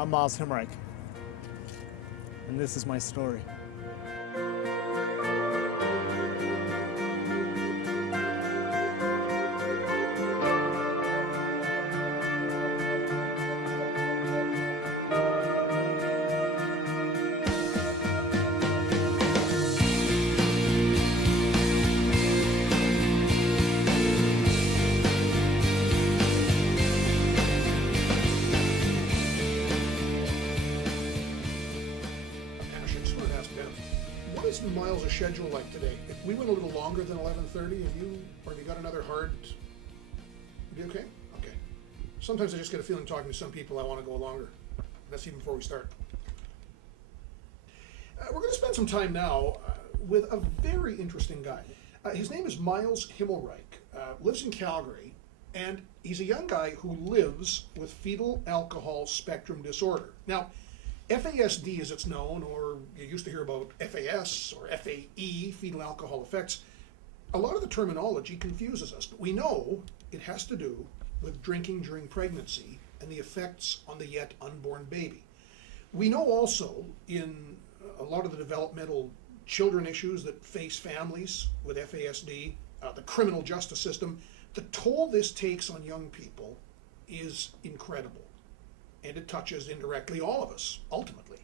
I'm Myles Himmelreich, and this is my story. Myles' schedule like today? If we went a little longer than 11:30, have you got another hard? You okay? Okay. Sometimes I just get a feeling talking to some people I want to go longer. That's even before we start. We're going to spend some time now with a very interesting guy. His name is Myles Himmelreich. Lives in Calgary, and he's a young guy who lives with Fetal Alcohol Spectrum Disorder. Now, FASD as it's known, or you used to hear about FAS or FAE, fetal alcohol effects. A lot of the terminology confuses us, but we know it has to do with drinking during pregnancy and the effects on the yet unborn baby. We know also in a lot of the developmental children issues that face families with FASD, the criminal justice system, the toll this takes on young people is incredible. And it touches indirectly all of us, ultimately.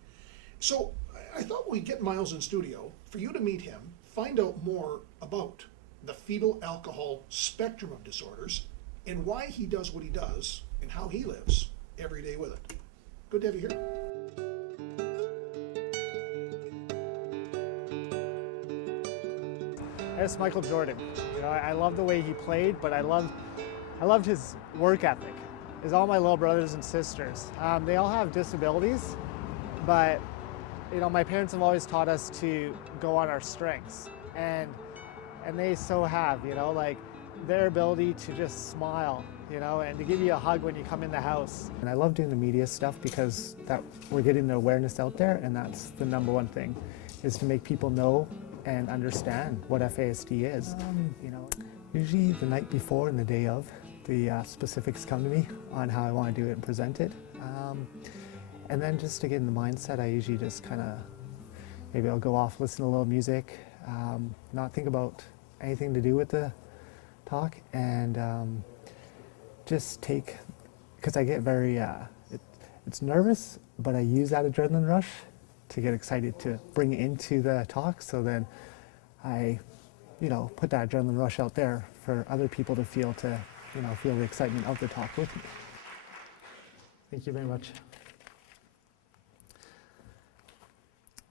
So I thought we'd get Myles in studio for you to meet him, find out more about the fetal alcohol spectrum of disorders and why he does what he does and how he lives every day with it. Good to have you here. It's Michael Jordan. You know, I love the way he played, but I loved his work ethic. Is all my little brothers and sisters. They all have disabilities, but you know, my parents have always taught us to go on our strengths, and they so have, you know, like their ability to just smile, you know, and to give you a hug when you come in the house. And I love doing the media stuff because that we're getting the awareness out there, and that's the number one thing, is to make people know and understand what FASD is. You know, usually the night before and the day of, the specifics come to me on how I want to do it and present it. And then just to get in the mindset, I usually just kind of, maybe I'll go off, listen to a little music, not think about anything to do with the talk, and just take, because I get very, it's nervous, but I use that adrenaline rush to get excited to bring it into the talk, so then I, you know, put that adrenaline rush out there for other people to feel the excitement of the talk with me. Thank you very much.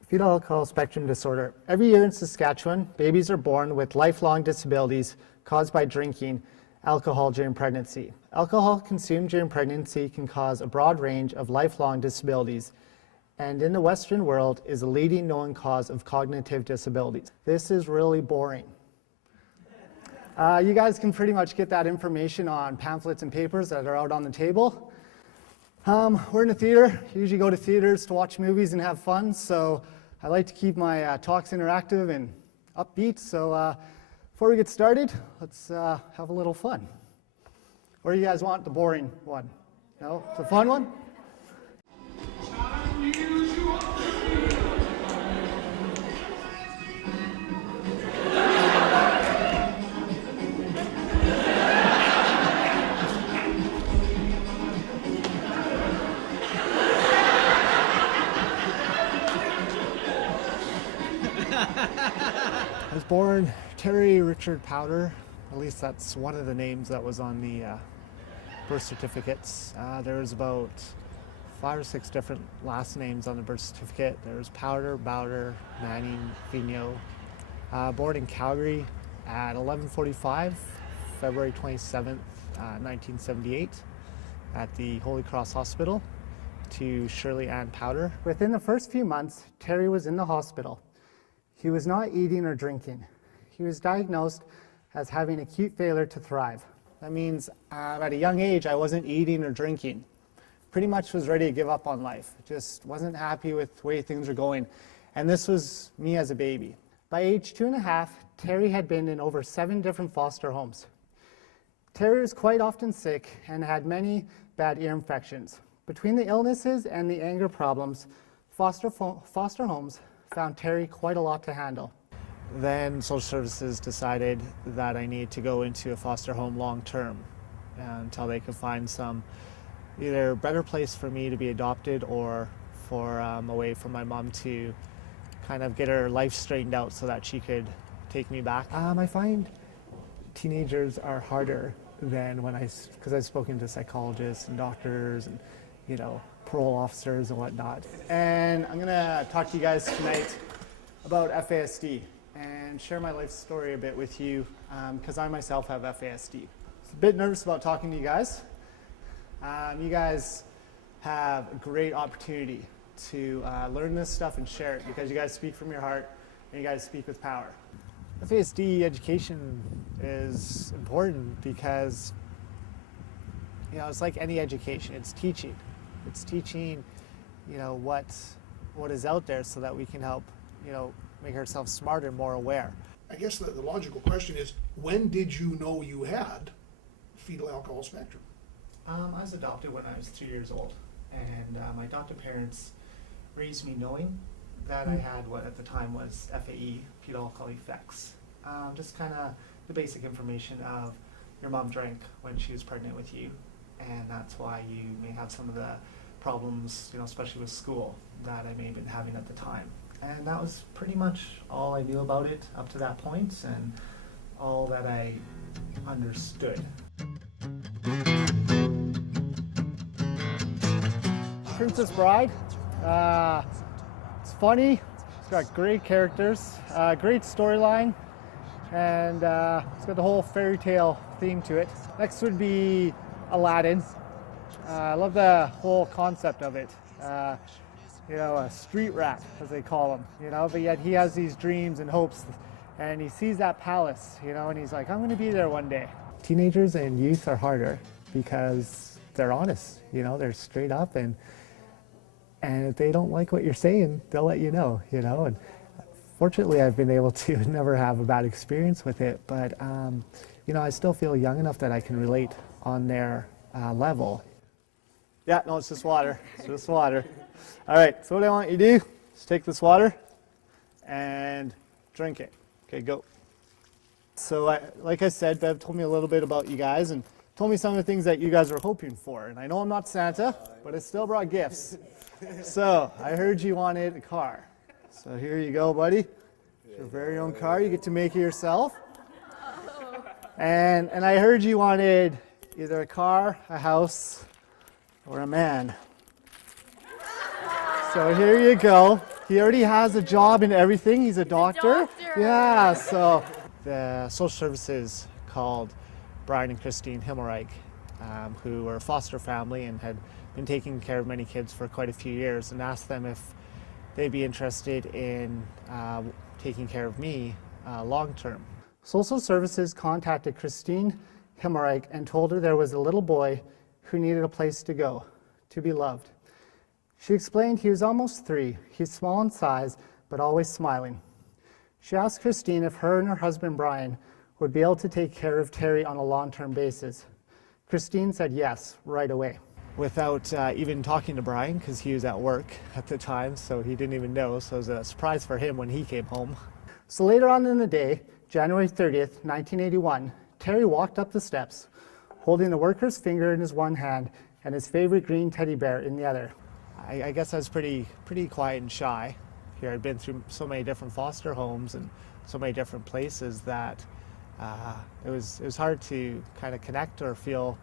Fetal alcohol spectrum disorder. Every year in Saskatchewan, babies are born with lifelong disabilities caused by drinking alcohol during pregnancy. Alcohol consumed during pregnancy can cause a broad range of lifelong disabilities, and in the Western world is a leading known cause of cognitive disabilities. This is really boring. You guys can pretty much get that information on pamphlets and papers that are out on the table. We're in a theater. Usually go to theaters to watch movies and have fun, so I like to keep my talks interactive and upbeat. So before we get started, let's have a little fun. Or do you guys want the boring one? No? The fun one? I was born Terry Richard Powder. At least that's one of the names that was on the birth certificates. There was about 5 or 6 different last names on the birth certificate. There was Powder, Bowder, Manning, Vigneault. Born in Calgary at 11:45, February 27th, 1978, at the Holy Cross Hospital, to Shirley Ann Powder. Within the first few months, Terry was in the hospital. He was not eating or drinking. He was diagnosed as having acute failure to thrive. That means at a young age, I wasn't eating or drinking. Pretty much was ready to give up on life. Just wasn't happy with the way things were going. And this was me as a baby. By age 2.5, Terry had been in over 7 different foster homes. Terry was quite often sick and had many bad ear infections. Between the illnesses and the anger problems, foster homes found Terry quite a lot to handle. Then social services decided that I needed to go into a foster home long term until they could find some either better place for me to be adopted or for a way for my mom to kind of get her life straightened out so that she could take me back. I find teenagers are harder than because I've spoken to psychologists and doctors and, parole officers and whatnot. And I'm gonna talk to you guys tonight about FASD and share my life story a bit with you because I myself have FASD. A bit nervous about talking to you guys. You guys have a great opportunity to learn this stuff and share it because you guys speak from your heart and you guys speak with power. FASD education is important because, it's like any education. It's teaching. It's teaching, what is out there so that we can help, make ourselves smarter and more aware. I guess the logical question is, when did you know you had fetal alcohol spectrum? I was adopted when I was 3 years old, and my adopted parents raised me knowing that I had what at the time was FAE, fetal alcohol effects. Just kind of the basic information of your mom drank when she was pregnant with you, and that's why you may have some of the problems, especially with school, that I may have been having at the time. And that was pretty much all I knew about it up to that point, and all that I understood. Princess Bride. It's funny. It's got great characters, great storyline, and it's got the whole fairy tale theme to it. Next would be Aladdin. I love the whole concept of it. A street rat, as they call him, but yet he has these dreams and hopes, and he sees that palace, and he's like, I'm going to be there one day. Teenagers and youth are harder because they're honest, they're straight up, and if they don't like what you're saying, they'll let you know, and fortunately I've been able to never have a bad experience with it, but I still feel young enough that I can relate on their level. Yeah, no, it's just water. It's just water. All right, so what I want you to do is take this water and drink it. Okay, go. So like I said, Bev told me a little bit about you guys and told me some of the things that you guys were hoping for. And I know I'm not Santa, but I still brought gifts. So I heard you wanted a car. So here you go, buddy. It's your very own car. You get to make it yourself. And I heard you wanted either a car, a house, or a man. So here you go. He already has a job and everything. He's a doctor. Yeah, so the social services called Brian and Christine Himmelreich, who were a foster family and had been taking care of many kids for quite a few years, and asked them if they'd be interested in taking care of me long term. Social services contacted Christine Himmelreich and told her there was a little boy who needed a place to go, to be loved. She explained he was almost 3. He's small in size, but always smiling. She asked Christine if her and her husband Brian would be able to take care of Terry on a long-term basis. Christine said yes, right away. Without even talking to Brian, because he was at work at the time, so he didn't even know, so it was a surprise for him when he came home. So later on in the day, January 30th, 1981, Terry walked up the steps, holding a worker's finger in his one hand and his favorite green teddy bear in the other. I guess I was pretty quiet and shy here. I'd been through so many different foster homes and so many different places that it was hard to kind of connect or feel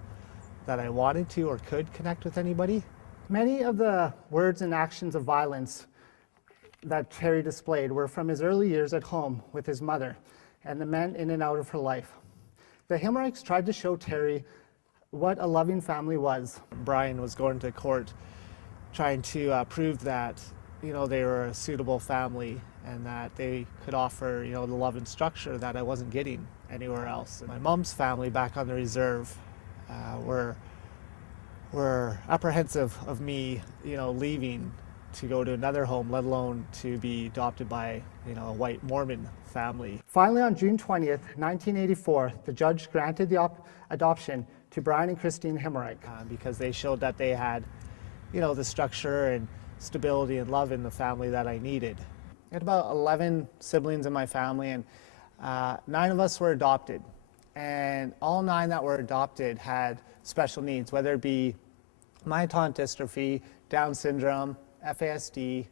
that I wanted to or could connect with anybody. Many of the words and actions of violence that Terry displayed were from his early years at home with his mother and the men in and out of her life. The Himmelreichs tried to show Terry what a loving family was. Brian was going to court trying to prove that they were a suitable family and that they could offer the love and structure that I wasn't getting anywhere else. And my mom's family back on the reserve were apprehensive of me leaving to go to another home, let alone to be adopted by a white Mormon family. Finally, on June 20th, 1984, the judge granted the adoption to Brian and Christine Himmelreich because they showed that they had the structure and stability and love in the family that I needed. I had about 11 siblings in my family, and 9 of us were adopted. And all 9 that were adopted had special needs, whether it be myotonic dystrophy, Down syndrome, FASD,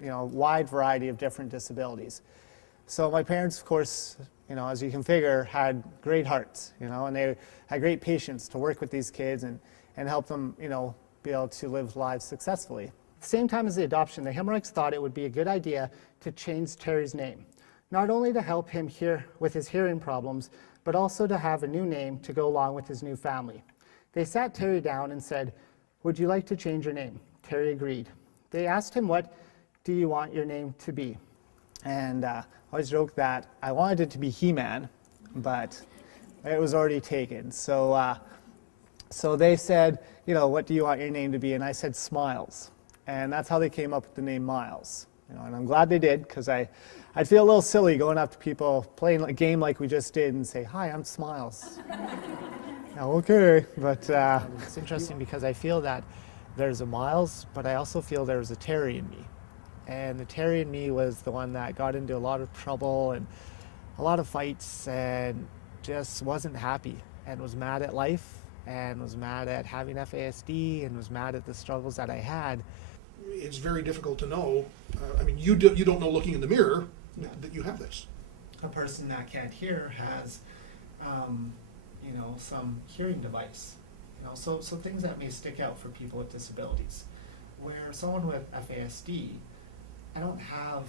wide variety of different disabilities. So my parents, of course, as you can figure, had great hearts, and they had great patience to work with these kids and help them, be able to live lives successfully. At the same time as the adoption, the Himmelreichs thought it would be a good idea to change Terry's name, not only to help him hear with his hearing problems, but also to have a new name to go along with his new family. They sat Terry down and said, "Would you like to change your name?" Terry agreed. They asked him, "What do you want your name to be?" And I always joke that I wanted it to be He-Man, but it was already taken. So they said, "What do you want your name to be?" And I said, "Smiles." And that's how they came up with the name Myles. And I'm glad they did, because I'd feel a little silly going up to people playing a game like we just did and say, "Hi, I'm Smiles." Okay, but it's interesting because I feel that there's a Myles, but I also feel there's a Terry in me. And the Terry in me was the one that got into a lot of trouble and a lot of fights and just wasn't happy and was mad at life and was mad at having FASD and was mad at the struggles that I had. It's very difficult to know. You don't know looking in the mirror that you have this. A person that can't hear has, some hearing device. So things that may stick out for people with disabilities. Where someone with FASD, I don't have,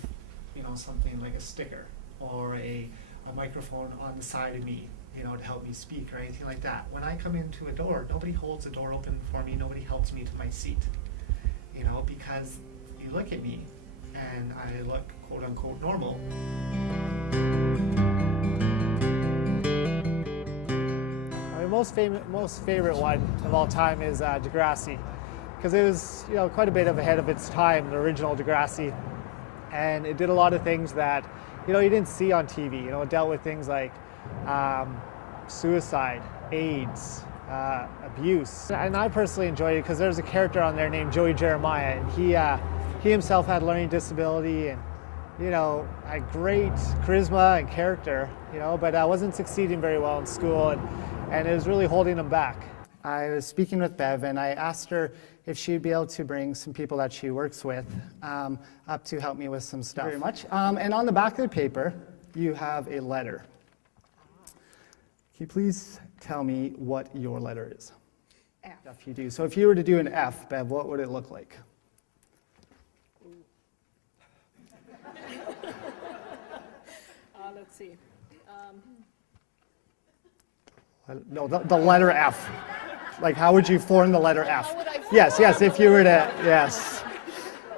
something like a sticker or a microphone on the side of me, to help me speak or anything like that. When I come into a door, nobody holds the door open for me, nobody helps me to my seat, because you look at me and I look quote unquote normal. My most favorite one of all time is Degrassi, because it was quite a bit ahead of its time, the original Degrassi, and it did a lot of things that you didn't see on TV. It dealt with things like suicide, AIDS, abuse, and I personally enjoyed it because there's a character on there named Joey Jeremiah, and he himself had learning disability and had great charisma and character, but wasn't succeeding very well in school, and it was really holding him back. I was speaking with Bev, and I asked her if she'd be able to bring some people that she works with up to help me with some stuff. Very much. And on the back of the paper, you have a letter. Can you please tell me what your letter is? F. If you do. So if you were to do an F, Bev, what would it look like? Let's see. No, the letter F. Like, how would you form the letter F? Yes, if you were to, yes.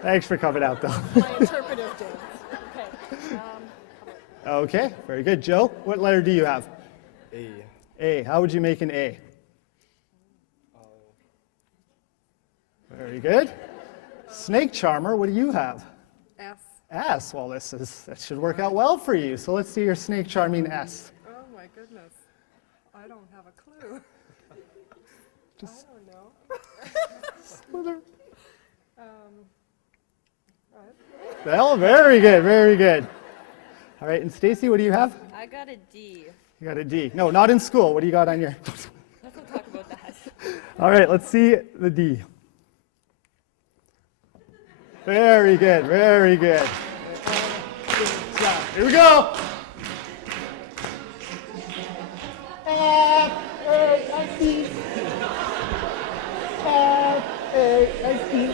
Thanks for coming out, though. My interpretive dance. Okay. Okay, very good. Joe, what letter do you have? A. A. How would you make an A? Very good. Snake Charmer, what do you have? S. S. Well, that should work out well for you. So let's see your snake charming S. Oh my goodness. I don't have a clue. I don't know. Slither. What? Well, very good, very good. All right, and Stacy, what do you have? I got a D. You got a D. No, not in school. What do you got on your? Let's not talk about that. All right, let's see the D. Very good, very good. Here we go. F-A-S-D. F-A-S-D.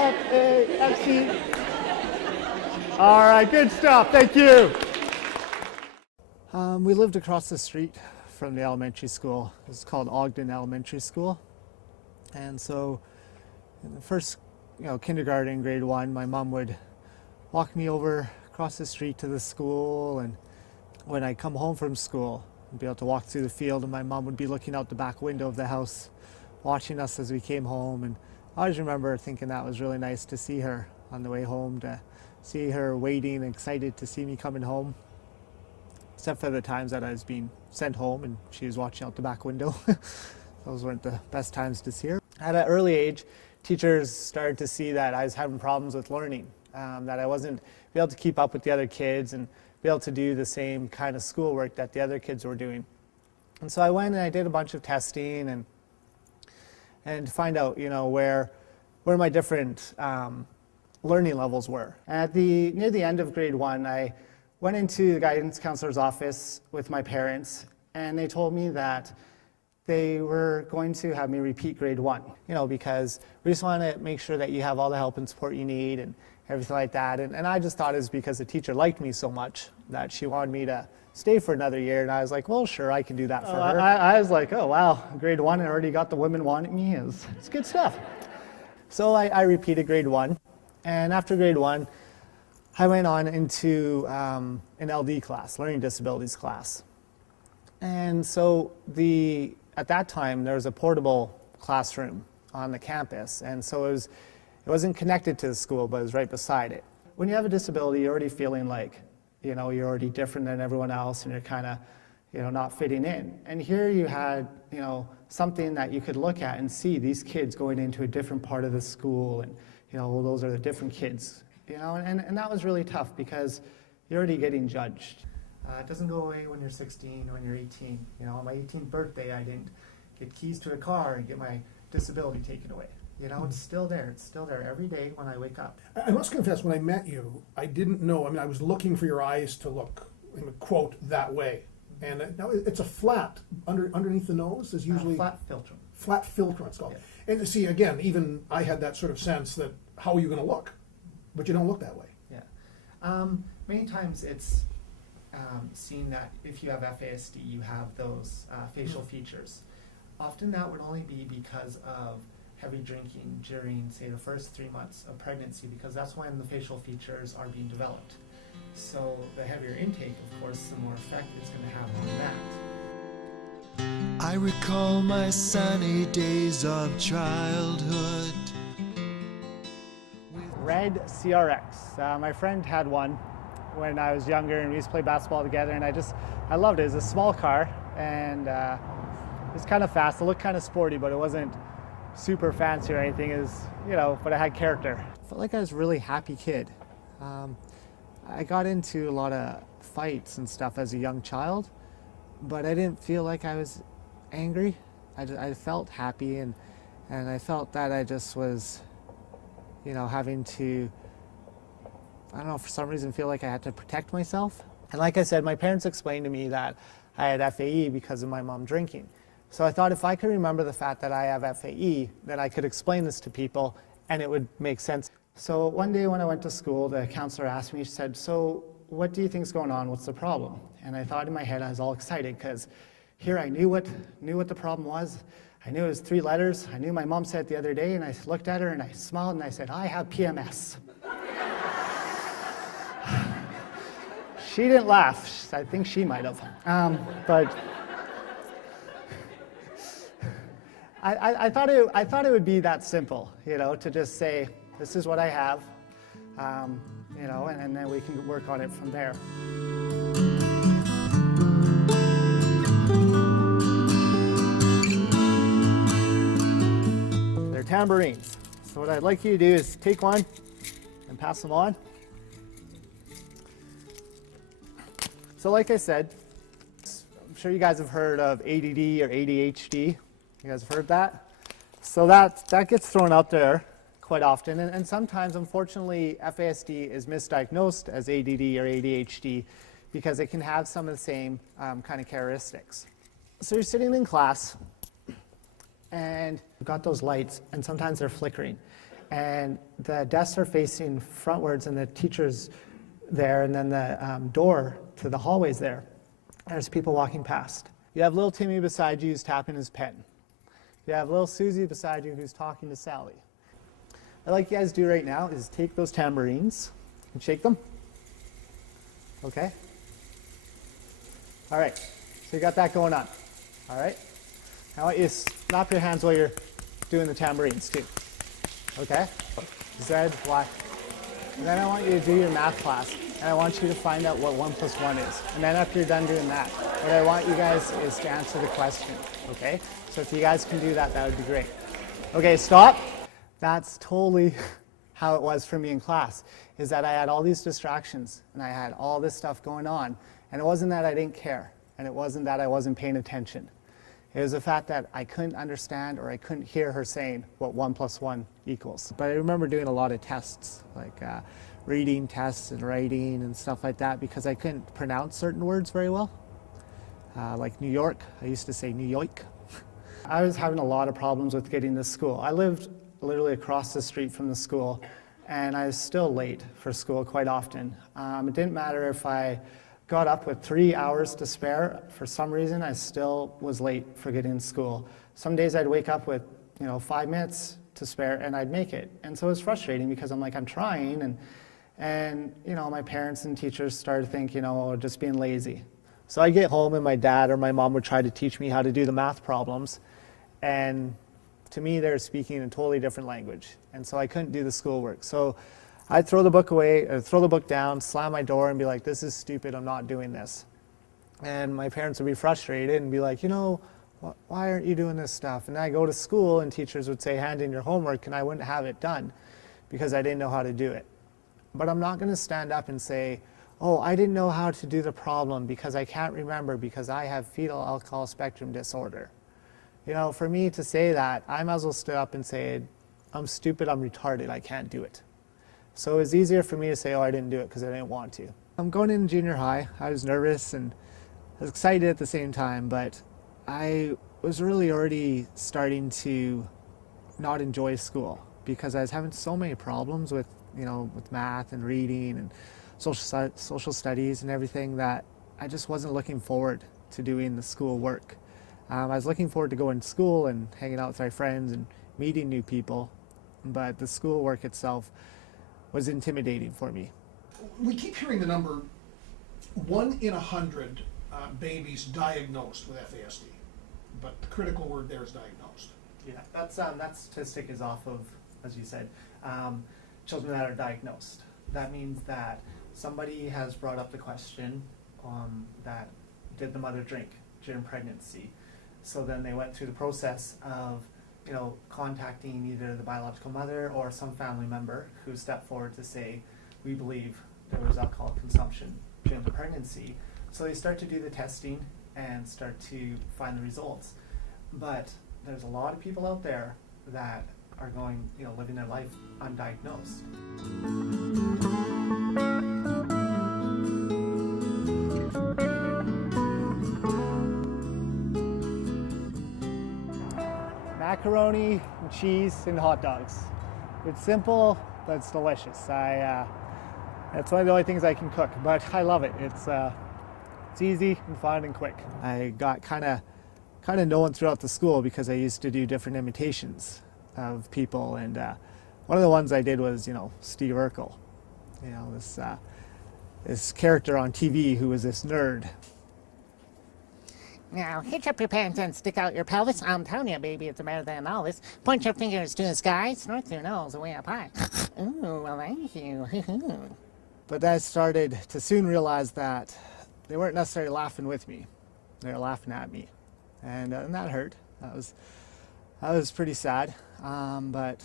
F-A-S-D. All right, good stuff. Thank you. We lived across the street from the elementary school. It's called Ogden Elementary School. And so in the first, kindergarten, grade 1, my mom would walk me over across the street to the school, and when I come home from school, I'd be able to walk through the field, and my mom would be looking out the back window of the house, watching us as we came home, and I always remember thinking that was really nice to see her on the way home, to see her waiting, excited to see me coming home. Except for the times that I was being sent home and she was watching out the back window. Those weren't the best times to see her. At an early age, teachers started to see that I was having problems with learning, that I wasn't able to keep up with the other kids and be able to do the same kind of schoolwork that the other kids were doing. And so I went and I did a bunch of testing and to find out, where my different learning levels were. Near the end of grade 1, I went into the guidance counselor's office with my parents, and they told me that they were going to have me repeat grade 1, because we just want to make sure that you have all the help and support you need and everything like that. And I just thought it was because the teacher liked me so much that she wanted me to stay for another year, and I was like, well, sure, I can do that for her. I was like, oh, wow, grade 1, I already got the women wanting me. It's good stuff. So I repeated grade 1, and after grade 1, I went on into an LD class, learning disabilities class. And so at that time, there was a portable classroom on the campus, and so it wasn't connected to the school, but it was right beside it. When you have a disability, you're already feeling like, you're already different than everyone else, and you're kind of, not fitting in. And here you had, something that you could look at and see these kids going into a different part of the school, and, those are the different kids, and that was really tough because you're already getting judged. It doesn't go away when you're 16 or when you're 18. On my 18th birthday, I didn't get keys to a car and get my disability taken away. It's still there. It's still there every day when I wake up. I must confess, when I met you, I didn't know. I was looking for your eyes to look, quote, that way. And now it's a flat underneath the nose. Is usually flat filter. Flat filter, it's called. Yeah. And see, again, even I had that sort of sense that how are you going to look? But you don't look that way. Yeah. Many times it's seen that if you have FASD, you have those facial features. Often that would only be because of heavy drinking during, say, the first 3 months of pregnancy, because that's when the facial features are being developed. So the heavier intake, of course, the more effect it's going to have on that. I recall my sunny days of childhood. Red CRX. My friend had one when I was younger, and we used to play basketball together, and I loved it. It was a small car, and it was kind of fast. It looked kind of sporty, but it wasn't super fancy or anything. It was, but it had character. I felt like I was a really happy kid. I got into a lot of fights and stuff as a young child, but I didn't feel like I was angry. I felt happy, and I felt that I just was, having to, I don't know, for some reason feel like I had to protect myself. And like I said, my parents explained to me that I had FAE because of my mom drinking. So I thought if I could remember the fact that I have FAE, then I could explain this to people and it would make sense. So one day when I went to school, the counselor asked me, she said, so what do you think's going on? What's the problem? And I thought in my head, I was all excited because here I knew what the problem was. I knew it was 3 letters. I knew my mom said it the other day, and I looked at her and I smiled and I said, I have PMS. She didn't laugh. I think she might have. But I thought it would be that simple, to just say, this is what I have, and then we can work on it from there. They're tambourines. So what I'd like you to do is take one and pass them on. So like I said, I'm sure you guys have heard of ADD or ADHD. You guys have heard that? So that gets thrown out there quite often, and sometimes, unfortunately, FASD is misdiagnosed as ADD or ADHD because it can have some of the same kind of characteristics. So you're sitting in class, and you've got those lights, and sometimes they're flickering, and the desks are facing frontwards, and the teacher's there, and then the door to the hallway's there. There's people walking past. You have little Timmy beside you who's tapping his pen. You have little Susie beside you who's talking to Sally. What I'd like you guys to do right now is take those tambourines and shake them. Okay? All right, so you got that going on. All right? Now I want you to snap your hands while you're doing the tambourines too. okay? Z, Y. And then I want you to do your math class, and I want you to find out what 1 plus 1 is. And then after you're done doing that, what I want you guys is to answer the question, okay? So if you guys can do that, that would be great. Okay, stop. That's totally how it was for me in class, is that I had all these distractions, and I had all this stuff going on. And it wasn't that I didn't care, and it wasn't that I wasn't paying attention. It was the fact that I couldn't understand or I couldn't hear her saying what 1 plus 1 equals. But I remember doing a lot of tests, like reading tests and writing and stuff like that, because I couldn't pronounce certain words very well. Like New York, I used to say New York. I was having a lot of problems with getting to school. I lived literally across the street from the school, and I was still late for school quite often. It didn't matter if I got up with 3 hours to spare. For some reason, I still was late for getting to school. Some days I'd wake up with 5 minutes to spare, and I'd make it. And so it was frustrating because I'm like, I'm trying, and my parents and teachers started to think, just being lazy. So I'd get home and my dad or my mom would try to teach me how to do the math problems, and to me, they're speaking a totally different language, and so I couldn't do the schoolwork. So I'd throw the book away, or throw the book down, slam my door, and be like, this is stupid, I'm not doing this. And my parents would be frustrated and be like, why aren't you doing this stuff? And I go to school, and teachers would say, hand in your homework, and I wouldn't have it done because I didn't know how to do it. But I'm not going to stand up and say, oh, I didn't know how to do the problem because I can't remember because I have fetal alcohol spectrum disorder. For me to say that, I might as well stand up and say, I'm stupid, I'm retarded, I can't do it. So it was easier for me to say, oh, I didn't do it because I didn't want to. I'm going into junior high. I was nervous and I was excited at the same time, but I was really already starting to not enjoy school because I was having so many problems with math and reading and social studies and everything that I just wasn't looking forward to doing the school work. I was looking forward to going to school and hanging out with my friends and meeting new people, but the school work itself was intimidating for me. We keep hearing the number 1 in 100 babies diagnosed with FASD, but the critical word there is diagnosed. Yeah, that statistic is off of, as you said, children that are diagnosed. That means that somebody has brought up the question that did the mother drink during pregnancy? So then they went through the process of contacting either the biological mother or some family member who stepped forward to say, we believe there was alcohol consumption during the pregnancy. So they start to do the testing and start to find the results. But there's a lot of people out there that are living their life undiagnosed. Macaroni and cheese and hot dogs. It's simple, but it's delicious. It's one of the only things I can cook, but I love it. It's easy and fun and quick. I got kind of known throughout the school because I used to do different imitations of people, and one of the ones I did was Steve Urkel, this character on TV who was this nerd. Now, hitch up your pants and stick out your pelvis. I'm telling you, baby, it's better than all this. Point your fingers to the sky, snort your nose way up high. Ooh, well, thank you. But I started to soon realize that they weren't necessarily laughing with me. They were laughing at me. And that hurt. That was pretty sad. But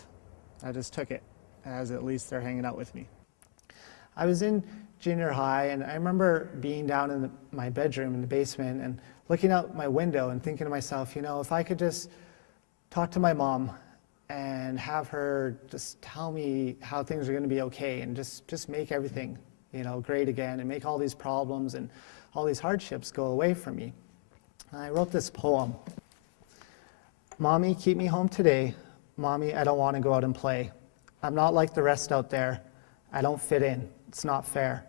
I just took it as at least they're hanging out with me. I was in junior high, and I remember being down in my bedroom in the basement and looking out my window and thinking to myself, if I could just talk to my mom and have her just tell me how things are going to be okay and just make everything, great again and make all these problems and all these hardships go away from me. And I wrote this poem. Mommy, keep me home today. Mommy, I don't want to go out and play. I'm not like the rest out there. I don't fit in. It's not fair.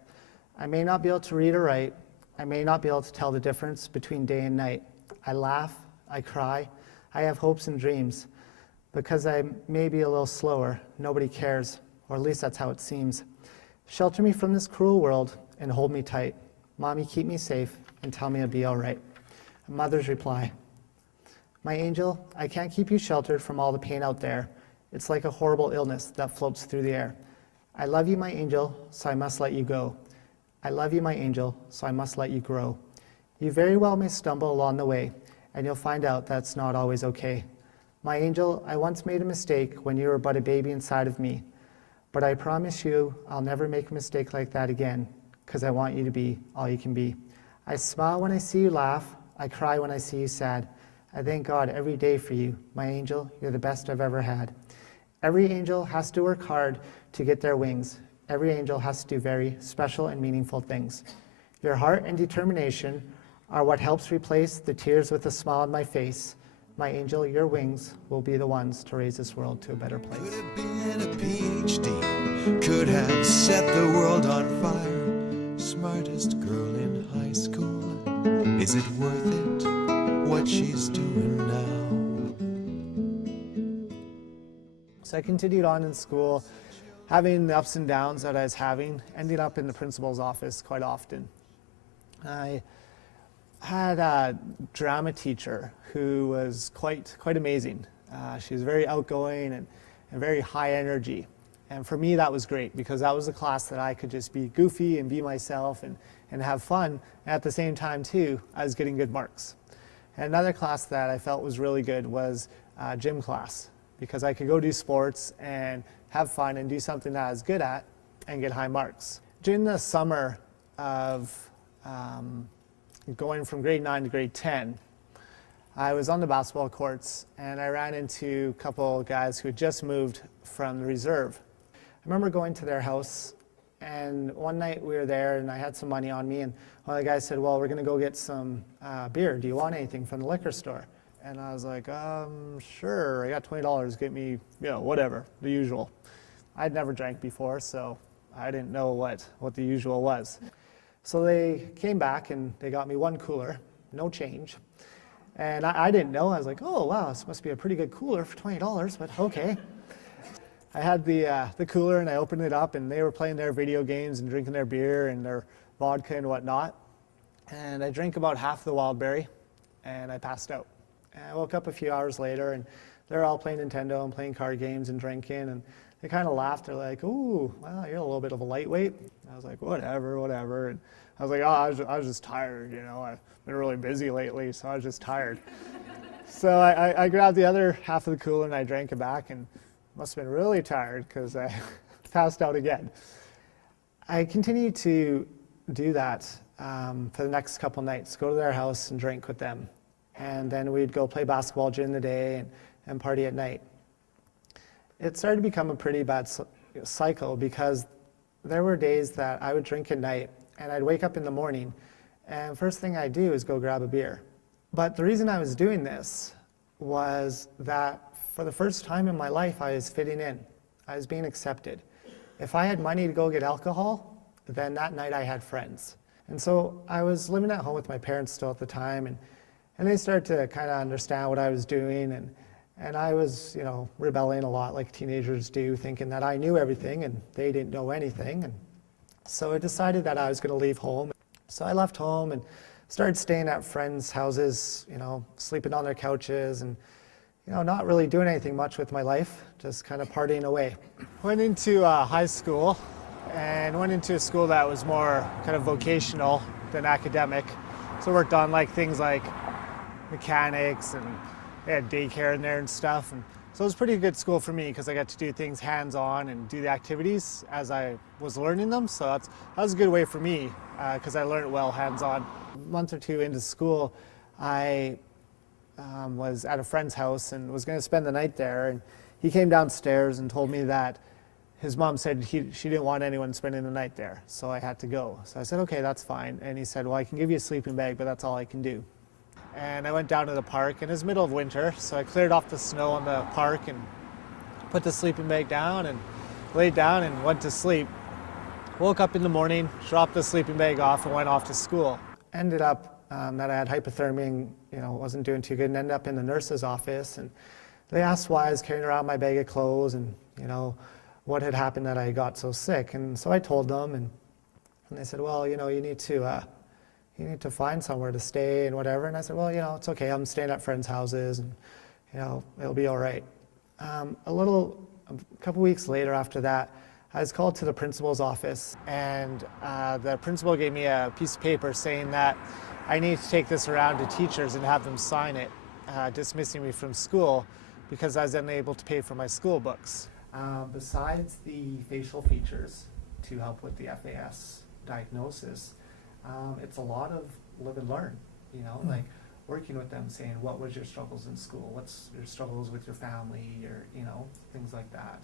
I may not be able to read or write. I may not be able to tell the difference between day and night. I laugh, I cry, I have hopes and dreams. Because I may be a little slower, nobody cares, or at least that's how it seems. Shelter me from this cruel world and hold me tight. Mommy, keep me safe and tell me I'll be all right. A mother's reply. My angel, I can't keep you sheltered from all the pain out there. It's like a horrible illness that floats through the air. I love you, my angel, so I must let you go. I love you, my angel, so I must let you grow. You very well may stumble along the way, and you'll find out that's not always okay. My angel, I once made a mistake when you were but a baby inside of me, but I promise you I'll never make a mistake like that again, because I want you to be all you can be. I smile when I see you laugh. I cry when I see you sad. I thank God every day for you. My angel, you're the best I've ever had. Every angel has to work hard to get their wings. Every angel has to do very special and meaningful things. Your heart and determination are what helps replace the tears with a smile on my face. My angel, your wings will be the ones to raise this world to a better place. Could have been a PhD, could have set the world on fire. Smartest girl in high school, is it worth it, what she's doing now? So I continued on in school, having the ups and downs that I was having, ending up in the principal's office quite often. I had a drama teacher who was quite amazing. She was very outgoing and very high energy. And for me, that was great because that was a class that I could just be goofy and be myself and have fun. And at the same time, too, I was getting good marks. And another class that I felt was really good was gym class because I could go do sports and have fun and do something that I was good at and get high marks. During the summer of going from grade 9 to grade 10, I was on the basketball courts and I ran into a couple guys who had just moved from the reserve. I remember going to their house, and one night we were there and I had some money on me, and one of the guys said, well, we're going to go get some beer. Do you want anything from the liquor store? And I was like, sure, I got $20, get me, whatever, the usual. I'd never drank before, so I didn't know what the usual was. So they came back and they got me one cooler, no change. And I didn't know. I was like, oh, wow, this must be a pretty good cooler for $20, but okay. I had the cooler and I opened it up and they were playing their video games and drinking their beer and their vodka and whatnot. And I drank about half the wild berry and I passed out. And I woke up a few hours later and they're all playing Nintendo and playing card games and drinking, and they kind of laughed. They're like, ooh, well, you're a little bit of a lightweight. I was like, whatever. And I was like, oh, I was just tired, I've been really busy lately, so I was just tired. So I grabbed the other half of the cooler and I drank it back and must have been really tired because I passed out again. I continued to do that for the next couple nights, go to their house and drink with them. And then we'd go play basketball during the day and party at night. It started to become a pretty bad cycle because there were days that I would drink at night and I'd wake up in the morning and first thing I'd do is go grab a beer. But the reason I was doing this was that for the first time in my life I was fitting in. I was being accepted. If I had money to go get alcohol, then that night I had friends. And so I was living at home with my parents still at the time, and they started to kind of understand what I was doing, and I was, rebelling a lot like teenagers do, thinking that I knew everything and they didn't know anything. And so I decided that I was going to leave home. So I left home and started staying at friends' houses, sleeping on their couches and, not really doing anything much with my life, just kind of partying away. Went into high school and went into a school that was more kind of vocational than academic. So I worked on things like mechanics, and they had daycare in there and stuff. And so it was a pretty good school for me because I got to do things hands-on and do the activities as I was learning them. So that was a good way for me because I learned well hands-on. A month or two into school, I was at a friend's house and was going to spend the night there. And he came downstairs and told me that his mom said she didn't want anyone spending the night there, so I had to go. So I said, okay, that's fine. And he said, well, I can give you a sleeping bag, but that's all I can do. And I went down to the park, and it was middle of winter, so I cleared off the snow on the park and put the sleeping bag down and laid down and went to sleep. Woke up in the morning, dropped the sleeping bag off and went off to school. Ended up that I had hypothermia, wasn't doing too good, and ended up in the nurse's office. And they asked why I was carrying around my bag of clothes and, what had happened that I got so sick. And so I told them, and they said, well, you need to find somewhere to stay and whatever. And I said, well, it's okay. I'm staying at friends' houses and, it'll be all right. A couple weeks later after that, I was called to the principal's office, and the principal gave me a piece of paper saying that I need to take this around to teachers and have them sign it, dismissing me from school because I was unable to pay for my school books. Besides the facial features to help with the FAS diagnosis, it's a lot of live and learn, like working with them, saying, what was your struggles in school? What's your struggles with your family, or, things like that.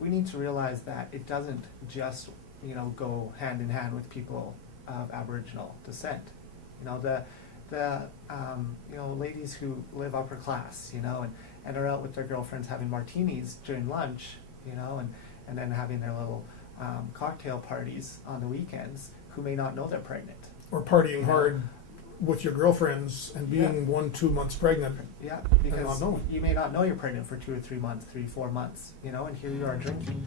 We need to realize that it doesn't just, go hand in hand with people of Aboriginal descent. The ladies who live upper class, and are out with their girlfriends having martinis during lunch, and then having their little cocktail parties on the weekends, who may not know they're pregnant. Or partying hard with your girlfriends and being 1-2 months pregnant. Yeah, because you may not know you're pregnant for 2 or 3 months, 3-4 months, and here you are drinking.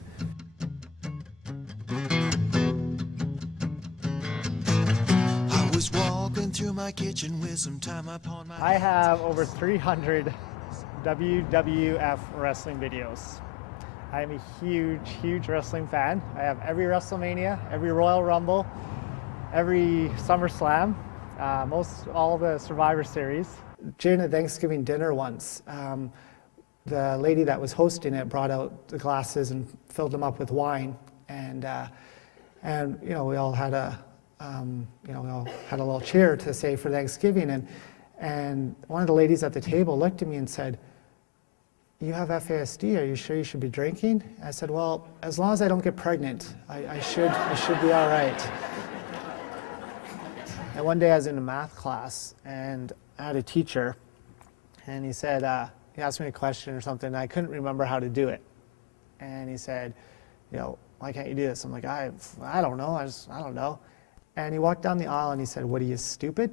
I was walking through my kitchen with some time upon my I have over 300 WWF wrestling videos. I am a huge wrestling fan. I have every WrestleMania, every Royal Rumble, every SummerSlam, all the Survivor Series. During a Thanksgiving dinner once, the lady that was hosting it brought out the glasses and filled them up with wine, and we all had a little cheer to say for Thanksgiving, and one of the ladies at the table looked at me and said, "You have FASD, are you sure you should be drinking?" I said, "Well, as long as I don't get pregnant, I should be all right." And one day I was in a math class, and I had a teacher, and he said, he asked me a question or something, and I couldn't remember how to do it. And he said, "Why can't you do this?" I'm like, I don't know, I don't know. And he walked down the aisle and he said, "What, are you stupid?"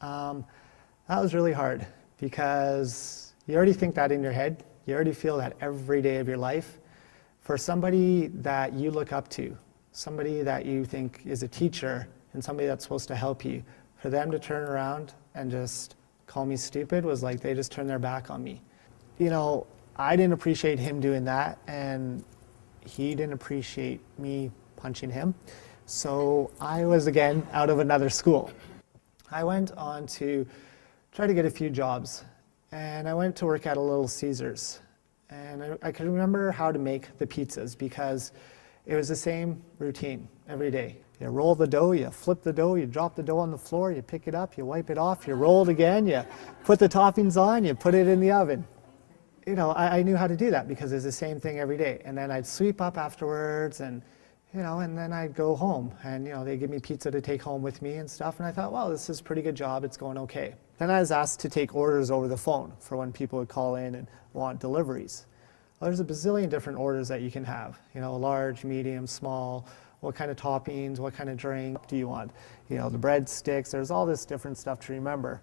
That was really hard, because you already think that in your head. You already feel that every day of your life. For somebody that you look up to, somebody that you think is a teacher and somebody that's supposed to help you, for them to turn around and just call me stupid was like they just turned their back on me. I didn't appreciate him doing that, and he didn't appreciate me punching him. So I was again out of another school. I went on to try to get a few jobs, and I went to work at a Little Caesars, and I could remember how to make the pizzas because it was the same routine every day. You roll the dough, you flip the dough, you drop the dough on the floor, you pick it up, you wipe it off, you roll it again, you put the toppings on, you put it in the oven. I knew how to do that because it's the same thing every day. And then I'd sweep up afterwards, and and then I'd go home, and they give me pizza to take home with me and stuff, and I thought, well, this is a pretty good job, it's going okay. Then I was asked to take orders over the phone for when people would call in and want deliveries. Well, there's a bazillion different orders that you can have, large, medium, small, what kind of toppings, what kind of drink do you want, the breadsticks, there's all this different stuff to remember.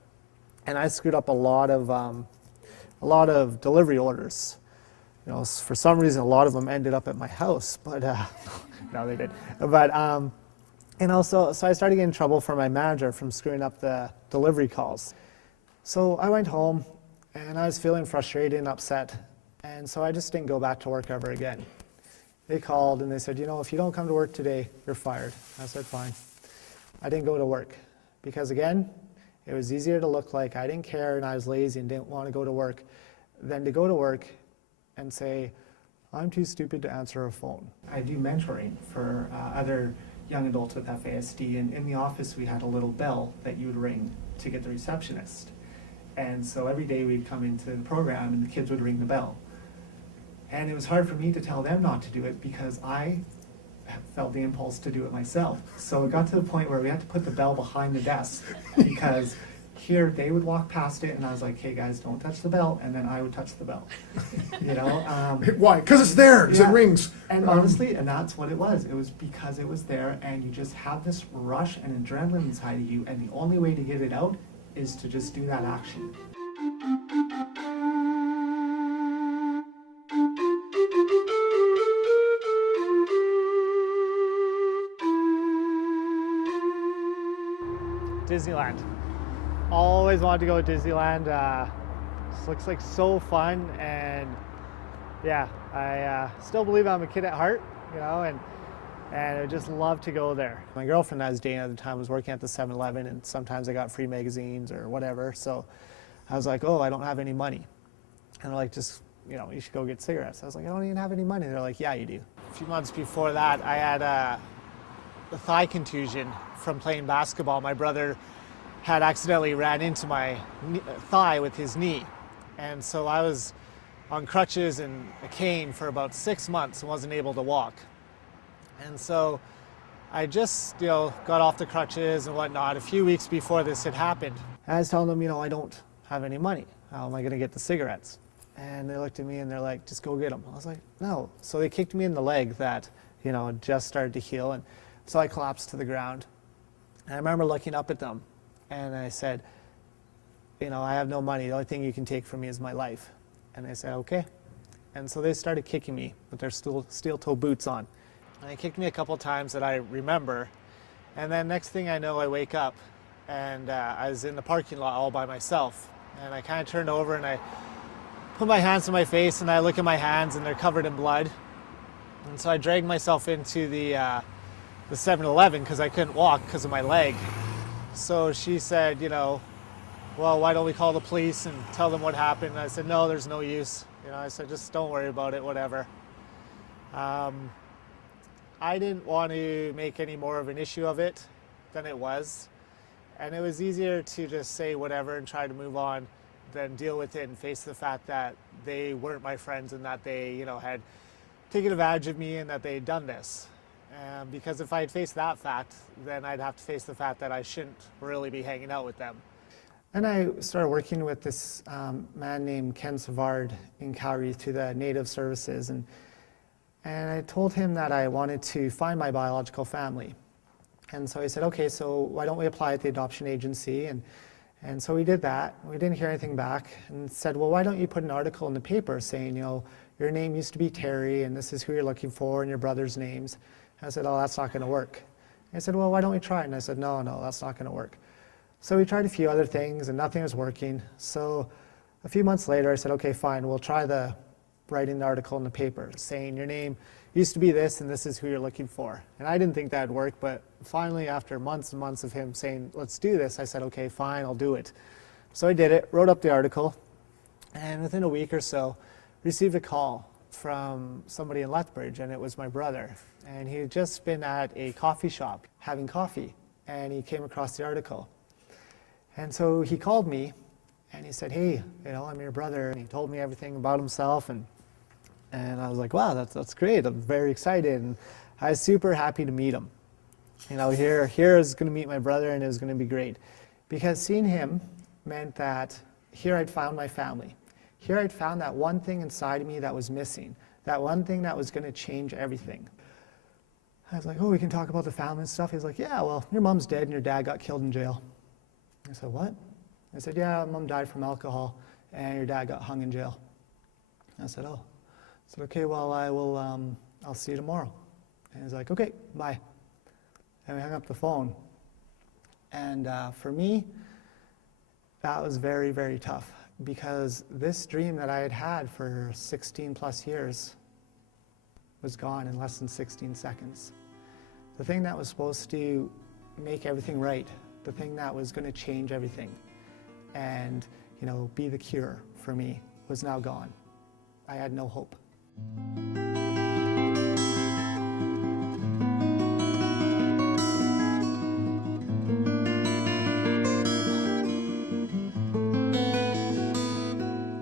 And I screwed up a lot of delivery orders. For some reason, a lot of them ended up at my house, but no, they did. But so I started getting in trouble from my manager from screwing up the delivery calls. So I went home, and I was feeling frustrated and upset, and so I just didn't go back to work ever again. They called and they said, if you don't come to work today, you're fired. I said, fine. I didn't go to work because, again, it was easier to look like I didn't care and I was lazy and didn't want to go to work than to go to work and say, I'm too stupid to answer a phone. I do mentoring for other young adults with FASD, and in the office we had a little bell that you would ring to get the receptionist. And so every day we'd come into the program and the kids would ring the bell. And it was hard for me to tell them not to do it because I felt the impulse to do it myself. So it got to the point where we had to put the bell behind the desk because here they would walk past it and I was like, hey guys, don't touch the bell, and then I would touch the bell. Why? Because it's there, because it rings. And honestly, and that's what it was. It was because it was there, and you just have this rush and adrenaline inside of you, and the only way to get it out is to just do that action. Disneyland. Always wanted to go to Disneyland. This looks like so fun, and yeah, I still believe I'm a kid at heart, you know, and I just love to go there. My girlfriend I was dating at the time was working at the 7-Eleven, and sometimes I got free magazines or whatever, so I was like, oh, I don't have any money. And they're like, just, you know, you should go get cigarettes. I was like, I don't even have any money. They're like, yeah, you do. A few months before that, I had a thigh contusion from playing basketball. My brother had accidentally ran into my thigh with his knee. And so I was on crutches and a cane for about 6 months and wasn't able to walk. And so I just, you know, got off the crutches and whatnot a few weeks before this had happened. I was telling them, you know, I don't have any money. How am I going to get the cigarettes? And they looked at me and they're like, just go get them. I was like, no. So they kicked me in the leg that, you know, had just started to heal. And so I collapsed to the ground. And I remember looking up at them and I said, you know, I have no money. The only thing you can take from me is my life. And they said, okay. And so they started kicking me with their steel-toe boots on. And they kicked me a couple times that I remember. And then next thing I know, I wake up and I was in the parking lot all by myself. And I kind of turned over and I put my hands to my face and I look at my hands and they're covered in blood. And so I dragged myself into the 7-Eleven because I couldn't walk because of my leg. So she said, you know, well, why don't we call the police and tell them what happened? And I said, no, there's no use. You know, I said, just don't worry about it, whatever. I didn't want to make any more of an issue of it than it was. And it was easier to just say whatever and try to move on than deal with it and face the fact that they weren't my friends and that they, you know, had taken advantage of me and that they had done this. Because if I had faced that fact, then I'd have to face the fact that I shouldn't really be hanging out with them. And I started working with this man named Ken Savard in Calgary through the Native Services. And I told him that I wanted to find my biological family. And so he said, okay, so why don't we apply at the adoption agency? And so we did that. We didn't hear anything back and said, well, why don't you put an article in the paper saying, you know, your name used to be Terry and this is who you're looking for and your brother's names. And I said, oh, that's not going to work. And I said, well, why don't we try it? And I said, no, that's not going to work. So we tried a few other things and nothing was working. So a few months later, I said, okay, fine, we'll try writing the article in the paper saying your name used to be this and this is who you're looking for. And I didn't think that'd work, but finally after months and months of him saying, let's do this, I said, okay, fine, I'll do it. So I did it, wrote up the article, and within a week or so, received a call from somebody in Lethbridge, and it was my brother. And he had just been at a coffee shop having coffee, and he came across the article. And so he called me, and he said, hey, you know, I'm your brother. And he told me everything about himself, and I was like, wow, that's great. I'm very excited, and I was super happy to meet him. You know, here is going to meet my brother, and it was going to be great. Because seeing him meant that here I'd found my family. Here I'd found that one thing inside of me that was missing, that one thing that was going to change everything. I was like, oh, we can talk about the family and stuff. He's like, yeah, well, your mom's dead and your dad got killed in jail. I said, what? I said, yeah, mom died from alcohol and your dad got hung in jail. I said, oh. I said, okay, well, I'll see you tomorrow. And he's like, okay, bye. And we hung up the phone. And for me, that was very, very tough because this dream that I had had for 16 plus years was gone in less than 16 seconds. The thing that was supposed to make everything right, the thing that was going to change everything and, you know, be the cure for me was now gone. I had no hope.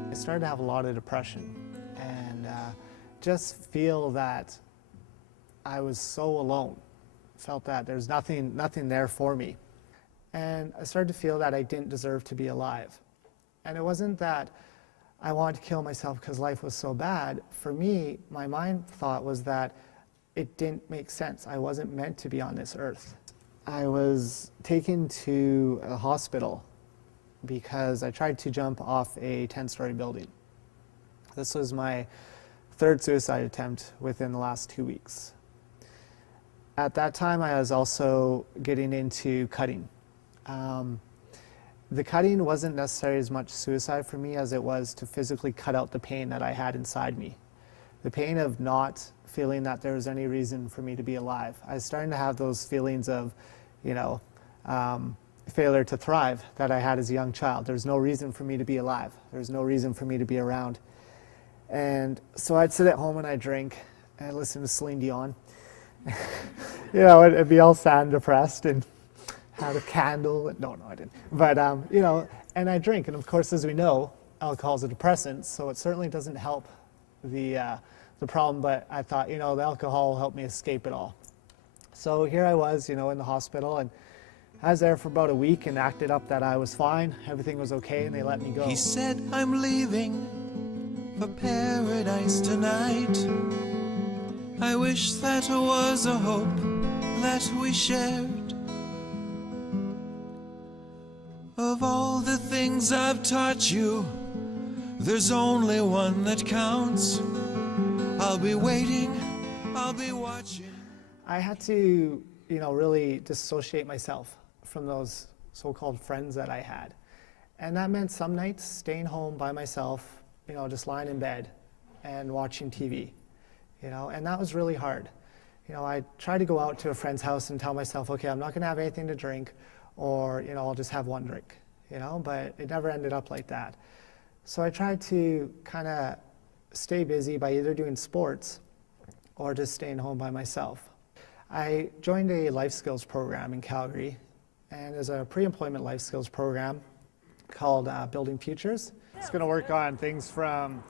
I started to have a lot of depression and just feel that I was so alone. Felt that there's nothing there for me. And I started to feel that I didn't deserve to be alive. And it wasn't that I wanted to kill myself because life was so bad. For me, my mind thought was that it didn't make sense. I wasn't meant to be on this earth. I was taken to a hospital because I tried to jump off a 10-story building. This was my third suicide attempt within the last 2 weeks. At that time, I was also getting into cutting. The cutting wasn't necessarily as much suicide for me as it was to physically cut out the pain that I had inside me. The pain of not feeling that there was any reason for me to be alive. I was starting to have those feelings of, failure to thrive that I had as a young child. There's no reason for me to be alive. There's no reason for me to be around. And so I'd sit at home and I'd drink and I'd listen to Celine Dion. It'd be all sad and depressed and had a candle. No, I didn't. But, and I drink. And of course, as we know, alcohol is a depressant, so it certainly doesn't help the problem. But I thought, the alcohol will help me escape it all. So here I was, in the hospital, and I was there for about a week and acted up that I was fine, everything was okay, and they let me go. He said, I'm leaving for paradise tonight. I wish that was a hope that we shared. Of all the things I've taught you, there's only one that counts. I'll be waiting, I'll be watching. I had to, really dissociate myself from those so-called friends that I had. And that meant some nights staying home by myself, just lying in bed and watching TV, and that was really hard. I tried to go out to a friend's house and tell myself, okay, I'm not gonna have anything to drink, or, I'll just have one drink, but it never ended up like that. So I tried to kind of stay busy by either doing sports or just staying home by myself. I joined a life skills program in Calgary, and there's a pre-employment life skills program called Building Futures. It's going to work on things from,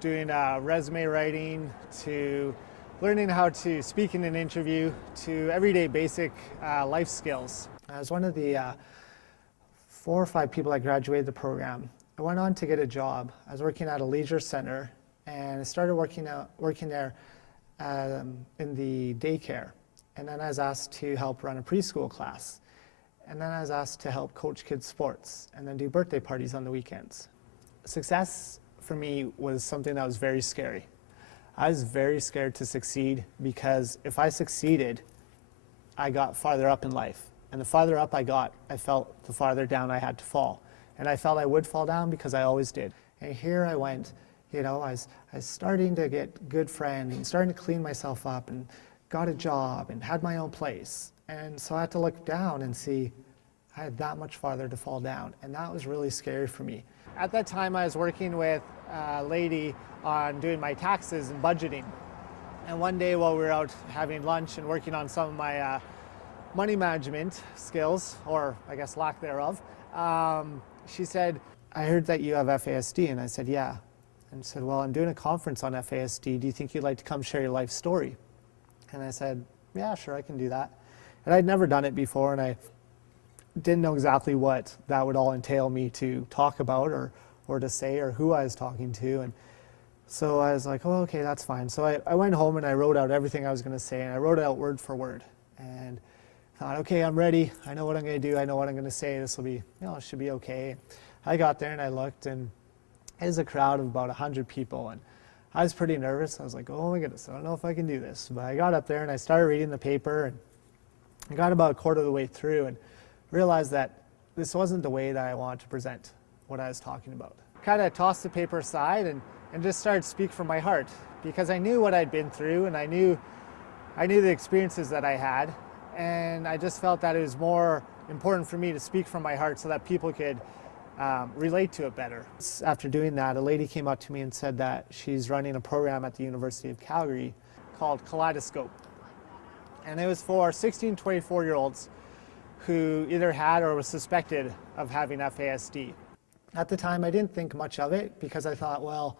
doing resume writing to learning how to speak in an interview to everyday basic life skills. I was one of the 4 or 5 people that graduated the program. I went on to get a job. I was working at a leisure center, and I started working there in the daycare. And then I was asked to help run a preschool class. And then I was asked to help coach kids' sports and then do birthday parties on the weekends. Success for me was something that was very scary. I was very scared to succeed because if I succeeded, I got farther up in life. And the farther up I got, I felt the farther down I had to fall. And I felt I would fall down because I always did. And here I went, I was starting to get good friends and starting to clean myself up and got a job and had my own place. And so I had to look down and see I had that much farther to fall down. And that was really scary for me. At that time, I was working with a lady on doing my taxes and budgeting. And one day while we were out having lunch and working on some of my money management skills, or I guess lack thereof, she said, I heard that you have FASD. And I said, yeah. And she said, well, I'm doing a conference on FASD. Do you think you'd like to come share your life story? And I said, yeah, sure, I can do that. And I'd never done it before, and I didn't know exactly what that would all entail me to talk about or to say or who I was talking to. And so I was like, oh, okay, that's fine. So I went home and I wrote out everything I was going to say, and I wrote it out word for word. And thought, okay, I'm ready. I know what I'm going to do. I know what I'm going to say. This will be, it should be okay. I got there and I looked, and it was a crowd of about 100 people. And I was pretty nervous. I was like, oh my goodness, I don't know if I can do this. But I got up there and I started reading the paper, and I got about a quarter of the way through and realized that this wasn't the way that I wanted to present what I was talking about. Kind of tossed the paper aside and just started to speak from my heart, because I knew what I'd been through and I knew the experiences that I had, and I just felt that it was more important for me to speak from my heart so that people could relate to it better. After doing that, a lady came up to me and said that she's running a program at the University of Calgary called Kaleidoscope. And it was for 16 to 24-year-olds who either had or was suspected of having FASD. At the time, I didn't think much of it because I thought, well,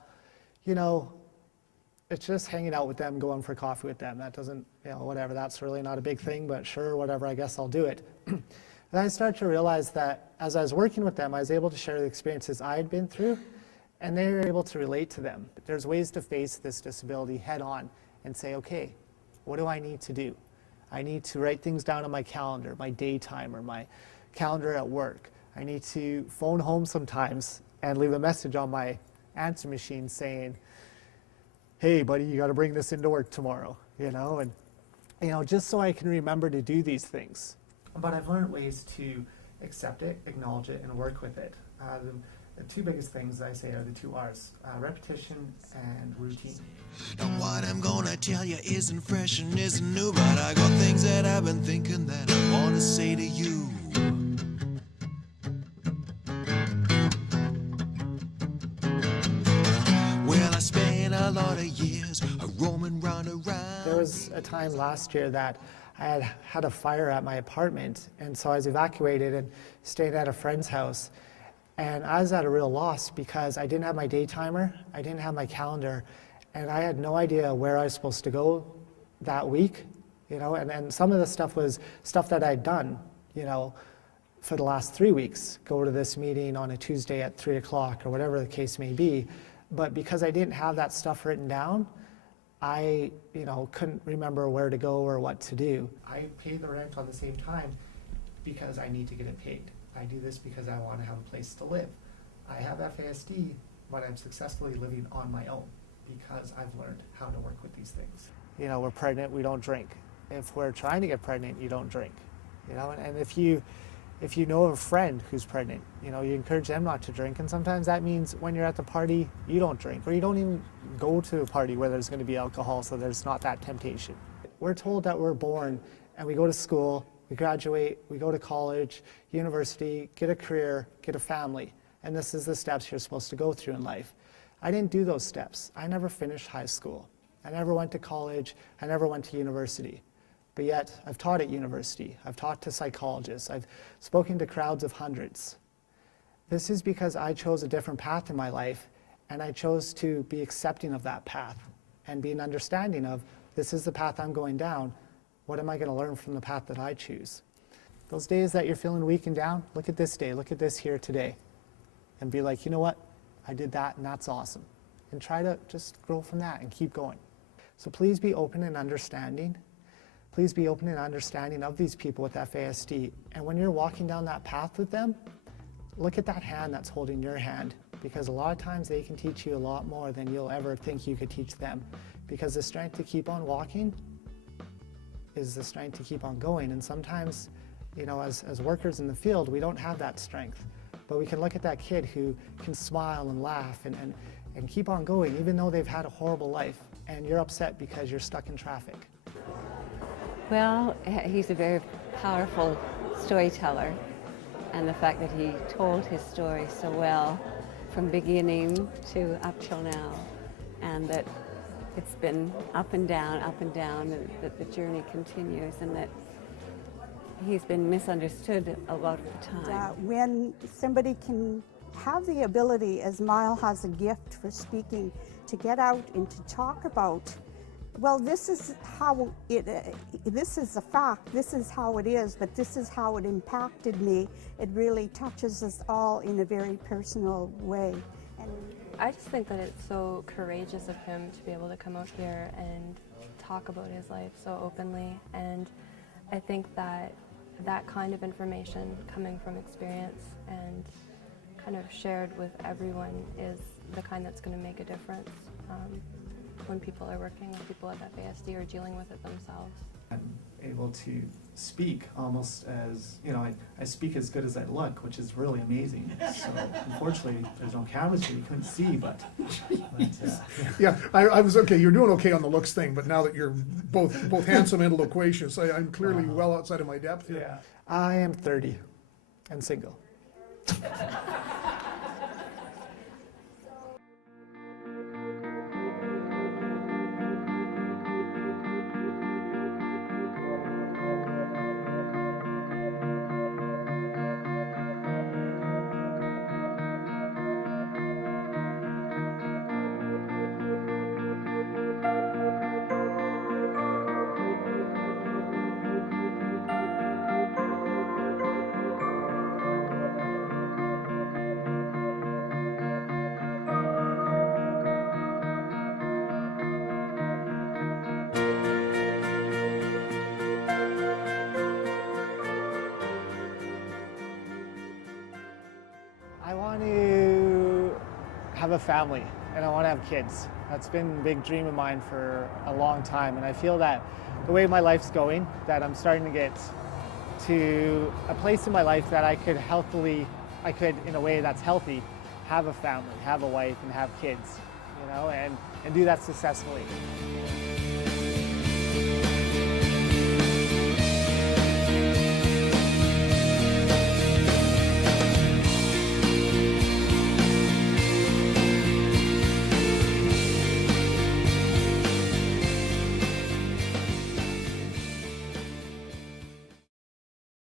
it's just hanging out with them, going for coffee with them. That doesn't, whatever, that's really not a big thing, but sure, whatever, I guess I'll do it. Then I started to realize that as I was working with them, I was able to share the experiences I had been through, and they were able to relate to them. There's ways to face this disability head on and say, okay, what do I need to do? I need to write things down on my calendar, my daytime, or my calendar at work. I need to phone home sometimes and leave a message on my answer machine saying, hey buddy, you got to bring this into work tomorrow, and just so I can remember to do these things. But I've learned ways to accept it, acknowledge it, and work with it. The two biggest things I say are the two R's, repetition and routine. Now what I'm gonna tell you isn't fresh and isn't new, but I got things that I've been thinking that I wanna say to you. Well, I spent a lot of years roaming round around. There was a time last year that I had a fire at my apartment, and so I was evacuated and stayed at a friend's house. And I was at a real loss because I didn't have my day timer, I didn't have my calendar, and I had no idea where I was supposed to go that week, and some of the stuff was stuff that I'd done, for the last 3 weeks. Go to this meeting on a Tuesday at 3 o'clock or whatever the case may be. But because I didn't have that stuff written down, I, couldn't remember where to go or what to do. I pay the rent on the same time because I need to get it paid. I do this because I want to have a place to live. I have FASD, but I'm successfully living on my own because I've learned how to work with these things. We're pregnant, we don't drink. If we're trying to get pregnant, you don't drink. And if you know of a friend who's pregnant, you encourage them not to drink, and sometimes that means when you're at the party, you don't drink, or you don't even go to a party where there's going to be alcohol, so there's not that temptation. We're told that we're born and we go to school, we graduate, we go to college, university, get a career, get a family, and this is the steps you're supposed to go through in life. I didn't do those steps. I never finished high school. I never went to college. I never went to university. But yet, I've taught at university. I've taught to psychologists. I've spoken to crowds of hundreds. This is because I chose a different path in my life, and I chose to be accepting of that path and be an understanding of, this is the path I'm going down. What am I going to learn from the path that I choose? Those days that you're feeling weak and down, look at this day, look at this here today, and be like, you know what? I did that, and that's awesome. And try to just grow from that and keep going. So please be open and understanding. Please be open and understanding of these people with FASD. And when you're walking down that path with them, look at that hand that's holding your hand, because a lot of times they can teach you a lot more than you'll ever think you could teach them. Because the strength to keep on walking is the strength to keep on going. And sometimes, as workers in the field, we don't have that strength. But we can look at that kid who can smile and laugh and keep on going, even though they've had a horrible life, and you're upset because you're stuck in traffic. Well, he's a very powerful storyteller, and the fact that he told his story so well from beginning to up till now, and that it's been up and down, and that the journey continues, and that he's been misunderstood a lot of the time. When somebody can have the ability, as Myles has a gift for speaking, to get out and to talk about, well, this is how this is a fact, this is how it is, but this is how it impacted me. It really touches us all in a very personal way. And I just think that it's so courageous of him to be able to come out here and talk about his life so openly, and I think that kind of information coming from experience and kind of shared with everyone is the kind that's going to make a difference when people are working with people with FASD or dealing with it themselves. I'm able to speak almost as, I speak as good as I look, which is really amazing. So unfortunately, there's no cameras here, you couldn't see, but Yeah, I was okay. You're doing okay on the looks thing, but now that you're both handsome and loquacious, I'm clearly well outside of my depth here. yeah. I am 30 and single. I want to have a family and I want to have kids. That's been a big dream of mine for a long time, and I feel that the way my life's going, that I'm starting to get to a place in my life that I could in a way that's healthy, have a family, have a wife, and have kids, and do that successfully.